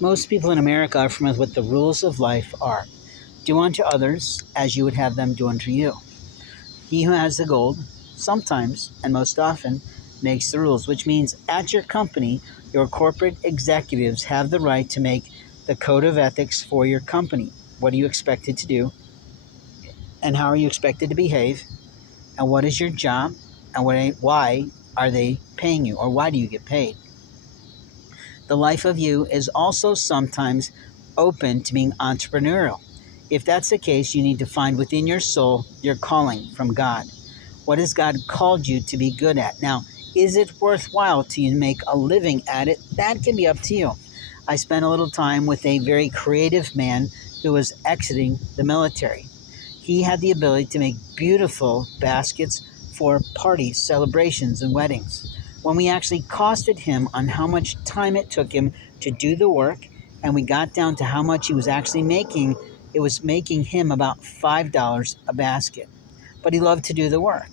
Most people in America are familiar with what the rules of life are. Do unto others as you would have them do unto you. He who has the gold, sometimes and most often, makes the rules, which means at your company, your corporate executives have the right to make the code of ethics for your company. What are you expected to do? And how are you expected to behave? And what is your job? And why are they paying you? Or why do you get paid? The life of you is also sometimes open to being entrepreneurial. If that's the case, you need to find within your soul your calling from God. What has God called you to be good at? Now, is it worthwhile to you to make a living at it? That can be up to you. I spent a little time with a very creative man who was exiting the military. He had the ability to make beautiful baskets for parties, celebrations, and weddings. When we actually costed him on how much time it took him to do the work, and we got down to how much he was actually making, it was making him about $5 a basket. But he loved to do the work.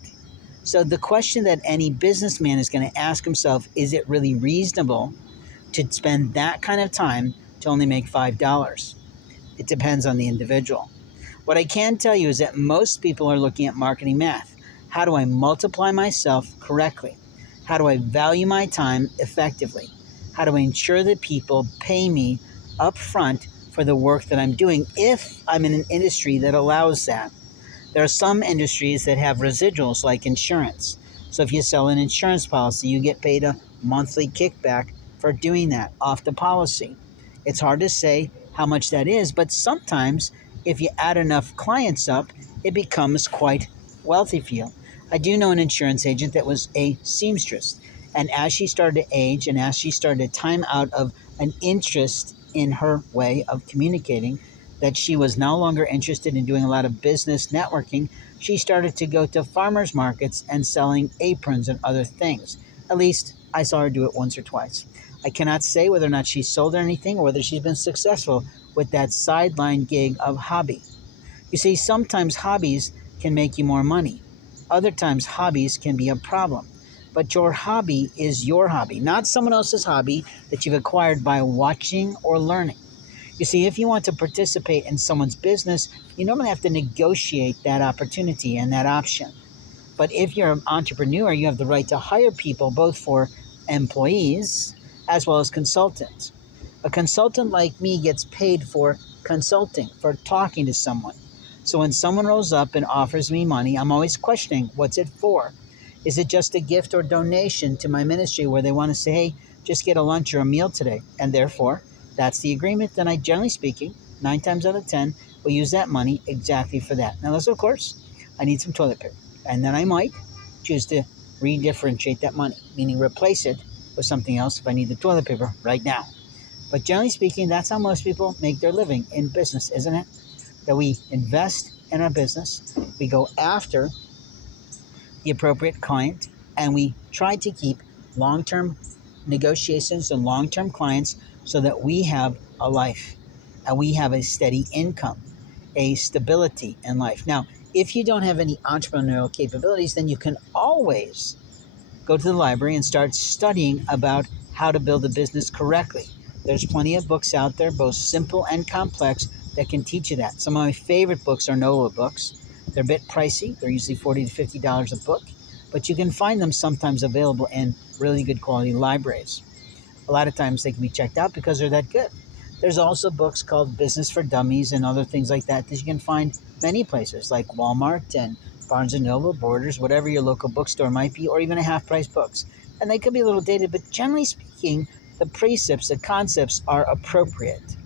So the question that any businessman is going to ask himself, is it really reasonable to spend that kind of time to only make $5? It depends on the individual. What I can tell you is that most people are looking at marketing math. How do I multiply myself correctly? How do I value my time effectively? How do I ensure that people pay me up front for the work that I'm doing if I'm in an industry that allows that? There are some industries that have residuals like insurance. So if you sell an insurance policy, you get paid a monthly kickback for doing that off the policy. It's hard to say how much that is, but sometimes if you add enough clients up, it becomes quite wealthy for you. I do know an insurance agent that was a seamstress, and as she started to age and as she started to time out of an interest in her way of communicating, that she was no longer interested in doing a lot of business networking, she started to go to farmers markets and selling aprons and other things. At least I saw her do it once or twice. I cannot say whether or not she sold anything or whether she's been successful with that sideline gig of hobby. You see, sometimes hobbies can make you more money. Other times hobbies can be a problem. But your hobby is your hobby, not someone else's hobby that you've acquired by watching or learning. You see, if you want to participate in someone's business, you normally have to negotiate that opportunity and that option. But if you're an entrepreneur, you have the right to hire people both for employees as well as consultants. A consultant like me gets paid for consulting, for talking to someone. So when someone rolls up and offers me money, I'm always questioning, what's it for? Is it just a gift or donation to my ministry where they want to say, hey, just get a lunch or a meal today? And therefore, that's the agreement. Then I, generally speaking, 9 times out of 10, will use that money exactly for that. Now, unless, of course, I need some toilet paper. And then I might choose to redifferentiate that money, meaning replace it with something else if I need the toilet paper right now. But generally speaking, that's how most people make their living in business, isn't it? That we invest in our business, we go after the appropriate client, and we try to keep long-term negotiations and long-term clients so that we have a life and we have a steady income, a stability in life. Now, if you don't have any entrepreneurial capabilities, then you can always go to the library and start studying about how to build a business correctly. There's plenty of books out there, both simple and complex, that can teach you that. Some of my favorite books are NOLA books. They're a bit pricey. They're usually $40 to $50 a book, but you can find them sometimes available in really good quality libraries. A lot of times they can be checked out because they're that good. There's also books called Business for Dummies and other things like that that you can find many places like Walmart and Barnes & Noble, Borders, whatever your local bookstore might be, or even a half-price books. And they could be a little dated, but generally speaking, the precepts, the concepts are appropriate.